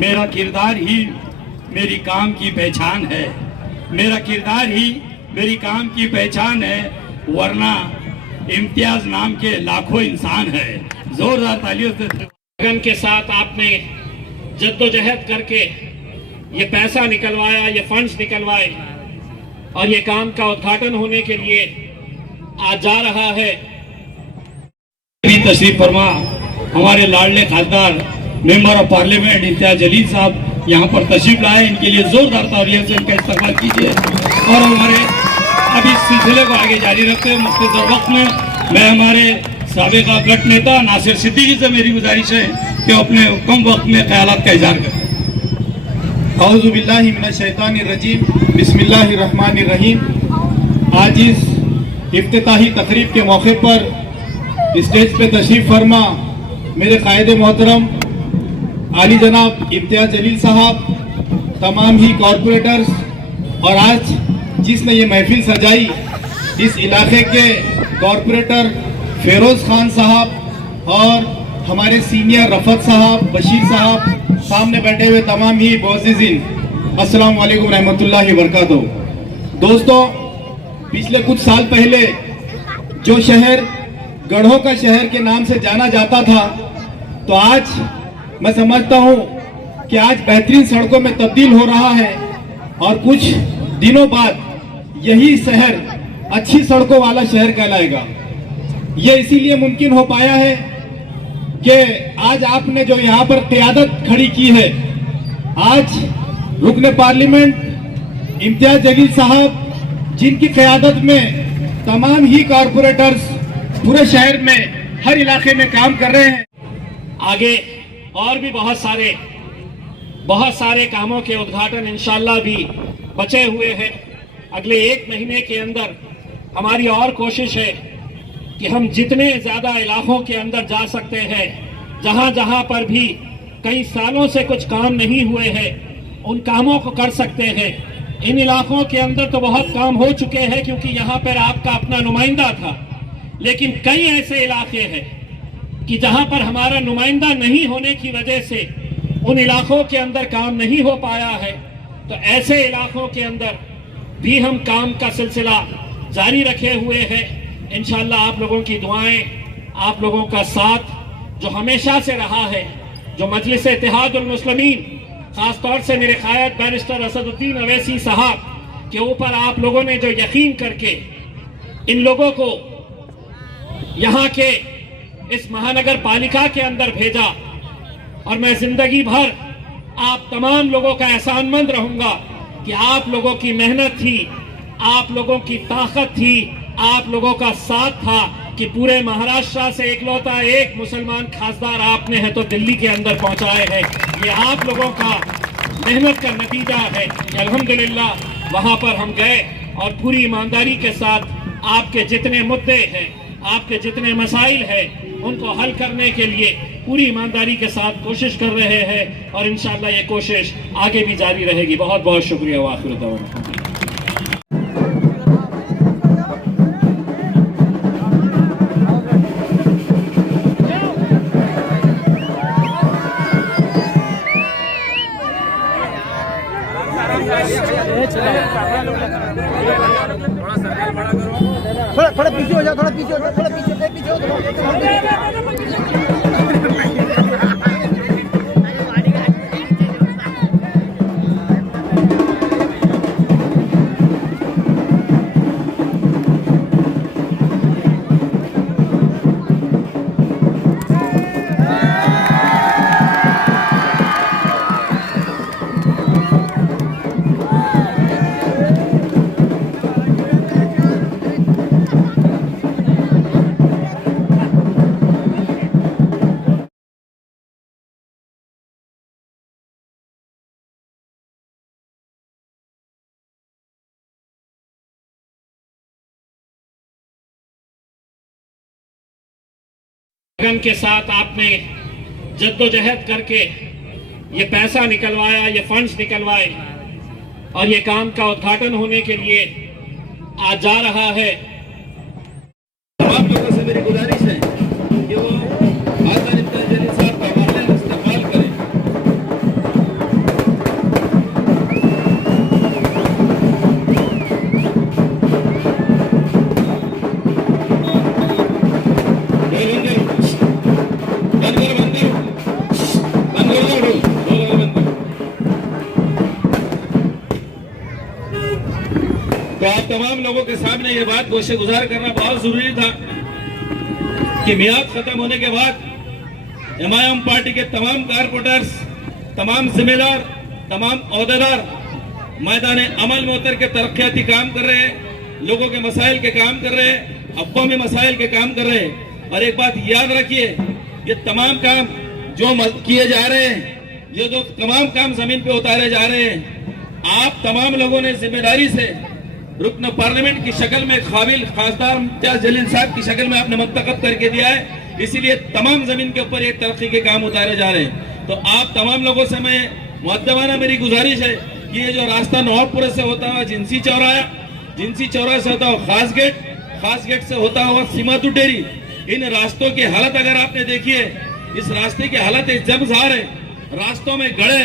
मेरा किरदार ही मेरी काम की पहचान है। मेरा किरदार ही मेरी काम की पहचान है, वरना इम्तियाज नाम के लाखों इंसान है। जोरदार तालियों से लगन के साथ आपने जद्दोजहद करके ये पैसा निकलवाया, ये फंड्स निकलवाए और ये काम का उद्घाटन होने के लिए आज जा रहा है। तशरीफ फरमा हमारे लाडले खासदार member of parliament Imtiaz Jaleel साहब यहाँ पर तशरीफ लाए। इनके लिए जोरदार तालियों से इनका इस्तेमाल कीजिए। और हमारे अभी इस सिलसिले को आगे जारी रखते हैं। मुख्तसर वक्त में मैं हमारे साबिका गट नेता नासिर सिद्दीकी से मेरी गुजारिश है कि अपने कम वक्त में ख्यालात का इजहार करें। औज़ु बिल्लाहि मिनश शैतानिर रजीम, बिस्मिल्लाहिर रहमानिर रहीम। आज इस इफ्तिताही तकरीब के मौके पर स्टेज पे तशरीफ फरमा मेरे कायदे मोहतरम आली जनाब इम्तियाज जलील साहब, तमाम ही कॉरपोरेटर्स और आज जिसने ये महफिल सजाई इस इलाके के कॉरपोरेटर फेरोज खान साहब और हमारे सीनियर रफत साहब, बशीर साहब, सामने बैठे हुए तमाम ही मोअज़्ज़िज़ीन, अस्सलाम वालेकुम रहमतुल्लाहि व बरकातहू। दोस्तों, पिछले कुछ साल पहले जो शहर गढ़ों का शहर के नाम से जाना जाता था, तो आज मैं समझता हूं कि आज बेहतरीन सड़कों में तब्दील हो रहा है और कुछ दिनों बाद यही शहर अच्छी सड़कों वाला शहर कहलाएगा। ये इसीलिए मुमकिन हो पाया है कि आज आपने जो यहाँ पर क़यादत खड़ी की है, आज रुकने पार्लियामेंट इम्तियाज जलील साहब जिनकी क़यादत में तमाम ही कॉरपोरेटर्स पूरे शहर में हर इलाके में काम कर रहे हैं। आगे और भी बहुत सारे कामों के उद्घाटन इंशाल्लाह भी बचे हुए हैं। अगले 1 महीने के अंदर हमारी और कोशिश है कि हम जितने ज़्यादा इलाकों के अंदर जा सकते हैं, जहां जहां पर भी कई सालों से कुछ काम नहीं हुए हैं, उन कामों को कर सकते हैं। इन इलाकों के अंदर तो बहुत काम हो चुके हैं क्योंकि यहाँ पर आपका अपना नुमाइंदा था, लेकिन कई ऐसे इलाके हैं कि जहां पर हमारा नुमाइंदा नहीं होने की वजह से उन इलाकों के अंदर काम नहीं हो पाया है। तो ऐसे इलाकों के अंदर भी हम काम का सिलसिला जारी रखे हुए हैं। इंशाअल्लाह आप लोगों की दुआएं, आप लोगों का साथ जो हमेशा से रहा है, जो मजलिस इत्तेहादुल मुस्लिमीन, खास तौर से मेरे कायद बैरिस्टर असदुद्दीन अवैसी साहब के ऊपर आप लोगों ने जो यकीन करके इन लोगों को यहाँ के इस महानगर पालिका के अंदर भेजा, और मैं जिंदगी भर आप तमाम लोगों का एहसानमंद रहूंगा कि आप लोगों की मेहनत थी, आप लोगों की ताकत थी, आप लोगों का साथ था कि पूरे महाराष्ट्र से इकलौता एक मुसलमान खासदार आपने है तो दिल्ली के अंदर पहुंचाए हैं। ये आप लोगों का मेहनत का नतीजा है कि अल्हम्दुलिल्लाह वहां पर हम गए और पूरी ईमानदारी के साथ आपके जितने मुद्दे हैं, आपके जितने मसाइल हैं, उनको हल करने के लिए पूरी ईमानदारी के साथ कोशिश कर रहे हैं और इंशाअल्लाह ये कोशिश आगे भी जारी रहेगी। बहुत बहुत शुक्रिया। वाखिर दअवाना। थोड़ा पीछे हो जाओ, थोड़ा पीछे हो जाओ, थोड़ा पीछे हो जाओ। लगन के साथ आपने जद्दोजहद करके ये पैसा निकलवाया, ये फंड्स निकलवाए और ये काम का उद्घाटन होने के लिए आज जा रहा है। तमाम लोगों से मेरी गुजारिश है कि वो खासदार इम्तियाज जलील साहब का हमारे इस्तेमाल करें। तमाम लोगों के सामने ये बात गोशे गुजार करना बहुत जरूरी था कि मियाद खत्म होने के बाद एमआईएम पार्टी के तमाम कारपोरेटर्स, तमाम जिम्मेदार, तमाम ओहदेदार मैदान अमल में उतर के तरक्याती काम कर रहे हैं, लोगों के मसाइल के काम कर रहे हैं, अक़वामी मसाइल के काम कर रहे हैं। और एक बात याद रखिए, ये तमाम काम जो किए जा रहे हैं, ये जो तमाम काम जमीन पे उतारे जा रहे हैं, आप तमाम लोगों ने जिम्मेदारी से रुकन पार्लियामेंट की शक्ल में काबिल खासदार इम्तियाज जलील साहब की शक्ल में आपने मुंतखब करके दिया है। इसीलिए तमाम जमीन के ऊपर ये तरक्की के काम उतारे जा रहे हैं। तो आप तमाम लोगों से मैं मुअद्दबाना मेरी गुजारिश है कि ये जो रास्ता नवाबपुर से होता हुआ जिनसी चौराहा से होता हुआ खास गेट से होता हुआ सीमातू डेरी, इन रास्तों की हालत अगर आपने देखी है, इस रास्ते की हालत जबजार है। रास्तों में गड़े,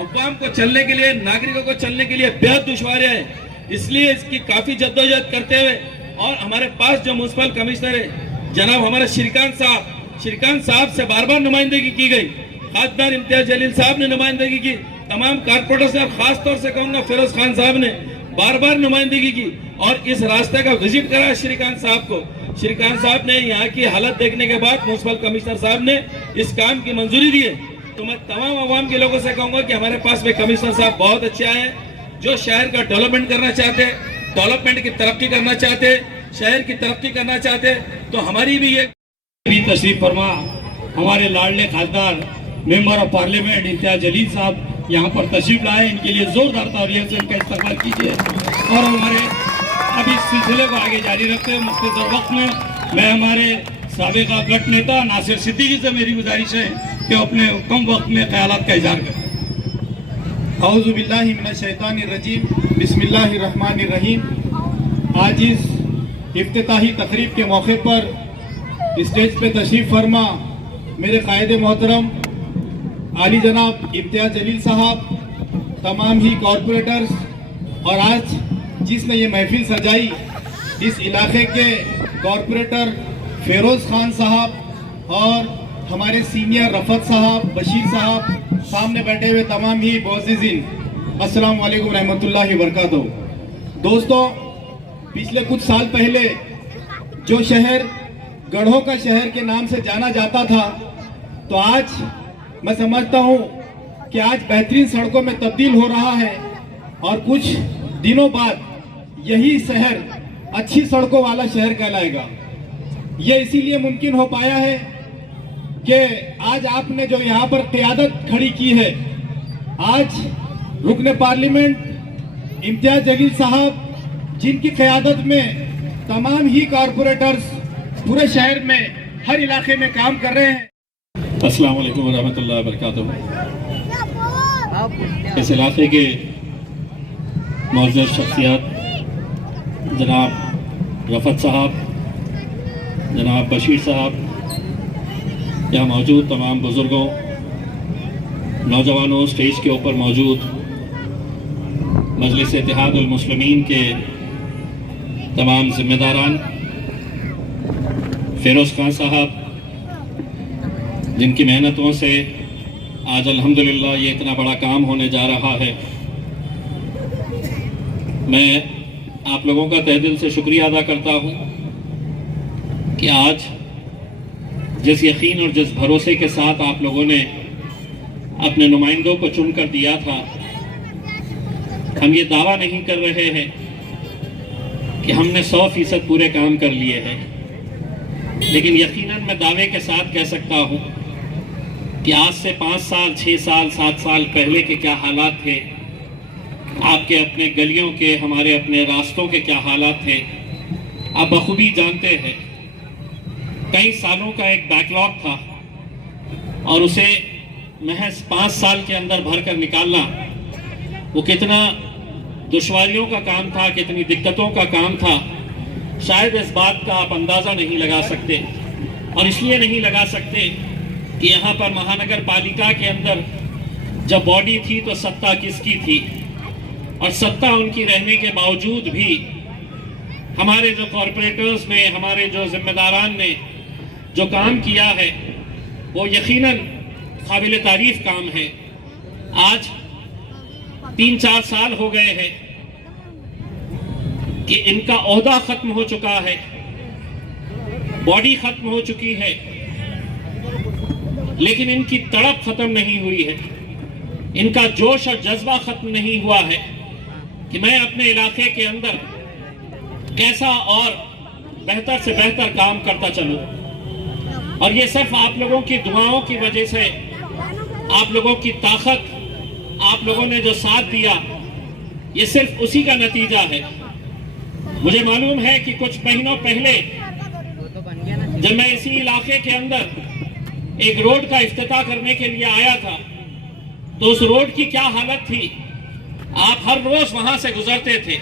अवाम को चलने के लिए, नागरिकों को चलने के लिए बेहद दुश्वारियां है। इसलिए इसकी काफी जद्दोजहद करते हुए और हमारे पास जो म्युनिसिपल कमिश्नर है जनाब हमारे श्रीकांत साहब से बार बार नुमाइंदगी की गई, खासदार इम्तियाज जलील साहब ने नुमाइंदगी की, तमाम कारपोरेटर से और खास तौर से कहूंगा फिरोज खान साहब ने बार बार नुमाइंदगी की और इस रास्ते का विजिट करा श्रीकांत साहब को। श्रीकांत साहब ने यहाँ की हालत देखने के बाद म्युनिसिपल कमिश्नर साहब ने इस काम की मंजूरी दी है। तो मैं तमाम आवाम के लोगों से कहूंगा कि हमारे पास में कमिश्नर साहब बहुत अच्छे आए हैं, जो शहर का डेवलपमेंट करना चाहते हैं, डेवलपमेंट की तरक्की करना चाहते हैं, शहर की तरक्की करना चाहते हैं। तो हमारी भी ये तशरीफ फरमा हमारे लाडले खासदार member of parliament Imtiaz Jaleel साहब यहाँ पर तशरीफ लाए, इनके लिए जोरदार तालियों से इनका इस्तेमाल कीजिए। और हमारे अब इस सिलसिले को आगे जारी रखते हुए मुख्तसर वक्त में मैं हमारे साबिका गट नेता नासिर सिद्दीकी से मेरी गुजारिश है कि अपने कम वक्त में ख्यालात का इजहार करें। औज़ु बिल्लाहि मिनश शैतानिर रजीम, बिस्मिल्लाहिर रहमानिर रहीम। आज इस इफ्तिताही तकरीब के मौके पर स्टेज पे तशरीफ फरमा मेरे कायदे मोहतरम आली जनाब इम्तियाज जलील साहब, तमाम ही कॉरपोरेटर्स और आज जिसने ये महफिल सजाई इस इलाके के कॉरपोरेटर फिरोज खान साहब और हमारे सीनियर रफत साहब, बशीर साहब, सामने बैठे हुए तमाम ही मोअज़्ज़िज़ीन, अस्सलाम वालेकुम रहमतुल्लाहि व बरकातुहू। दोस्तों, पिछले कुछ साल पहले जो शहर गढ़ों का शहर के नाम से जाना जाता था, तो आज मैं समझता हूं कि आज बेहतरीन सड़कों में तब्दील हो रहा है और कुछ दिनों बाद यही शहर अच्छी सड़कों वाला शहर कहलाएगा। ये इसीलिए मुमकिन हो पाया है कि आज आपने जो यहाँ पर क़यादत खड़ी की है, आज रुकने पार्लियामेंट इम्तियाज जलील साहब जिनकी क़यादत में तमाम ही कॉरपोरेटर्स पूरे शहर में हर इलाके में काम कर रहे हैं। अस्सलाम वालेकुम रहमतुल्लाहि व बरकातुहू। इस इलाके के मुअज़्ज़ज़ शख्सियत जनाब रफत साहब, जनाब बशीर साहब, यहाँ मौजूद तमाम बुज़ुर्गों, नौजवानों, स्टेज के ऊपर मौजूद मजलिस इत्तेहादुल मुस्लिमीन के तमाम जिम्मेदारान, फिरोज खान साहब जिनकी मेहनतों से आज अल्हम्दुलिल्लाह ये इतना बड़ा काम होने जा रहा है, मैं आप लोगों का तहे दिल से शुक्रिया अदा करता हूँ कि आज जिस यकीन और जिस भरोसे के साथ आप लोगों ने अपने नुमाइंदों को चुनकर दिया था, हम ये दावा नहीं कर रहे हैं कि हमने 100% पूरे काम कर लिए हैं, लेकिन यकीनन मैं दावे के साथ कह सकता हूँ कि आज से 5 साल, 6 साल, 7 साल पहले के क्या हालात थे, आपके अपने गलियों के, हमारे अपने रास्तों के क्या हालात थे, आप बखूबी जानते हैं। कई सालों का एक बैकलॉग था और उसे महज 5 साल के अंदर भर कर निकालना वो कितना दुश्वारियों का काम था, कितनी दिक्कतों का काम था, शायद इस बात का आप अंदाज़ा नहीं लगा सकते। और इसलिए नहीं लगा सकते कि यहाँ पर महानगर पालिका के अंदर जब बॉडी थी तो सत्ता किसकी थी, और सत्ता उनकी रहने के बावजूद भी हमारे जो कॉरपोरेटर्स ने, हमारे जो जिम्मेदारान ने जो काम किया है वो यकीनन काबिल तारीफ काम है। आज 3-4 साल हो गए हैं कि इनका ओहदा खत्म हो चुका है, बॉडी खत्म हो चुकी है, लेकिन इनकी तड़प खत्म नहीं हुई है, इनका जोश और जज्बा खत्म नहीं हुआ है कि मैं अपने इलाके के अंदर कैसा और बेहतर से बेहतर काम करता चलूं। और ये सिर्फ आप लोगों की दुआओं की वजह से, आप लोगों की ताकत, आप लोगों ने जो साथ दिया, ये सिर्फ उसी का नतीजा है। मुझे मालूम है कि कुछ महीनों पहले जब मैं इसी इलाके के अंदर एक रोड का इफ्तिताह करने के लिए आया था, तो उस रोड की क्या हालत थी, आप हर रोज वहां से गुजरते थे।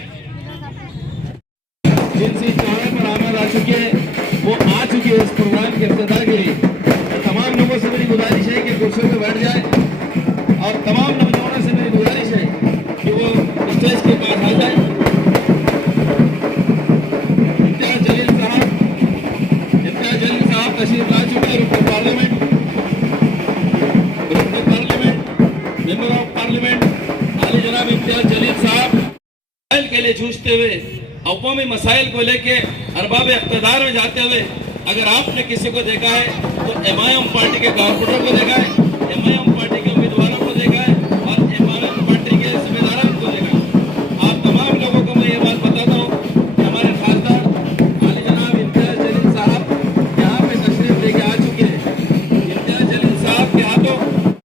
जिनसे चौड़े पर आमद आ चुके हैं वो आ चुके हैं इस प्रोग्राम के इफ्तिताह के लिए। तमाम लोगों से मेरी गुजारिश है कि कुर्सियों पर बैठ जाए और तमाम नौजवानों से मेरी गुजारिश है कि वो स्टेज के पास आ जाए। इम्तियाज जलील साहब तशरीफ ला चुके हैं। रुकन पार्लियामेंट, मेंबर ऑफ पार्लियामेंट आली जनाब इम्तियाज जलील साहब के लिए जूझते हुए, अवामी मसाइल को लेके अरबाब इक़्तिदार में जाते हुए, अगर आपने किसी को देखा है तो एमआईएम पार्टी के कारपोरेटर को देखा है, एमआईएम पार्टी के उम्मीदवार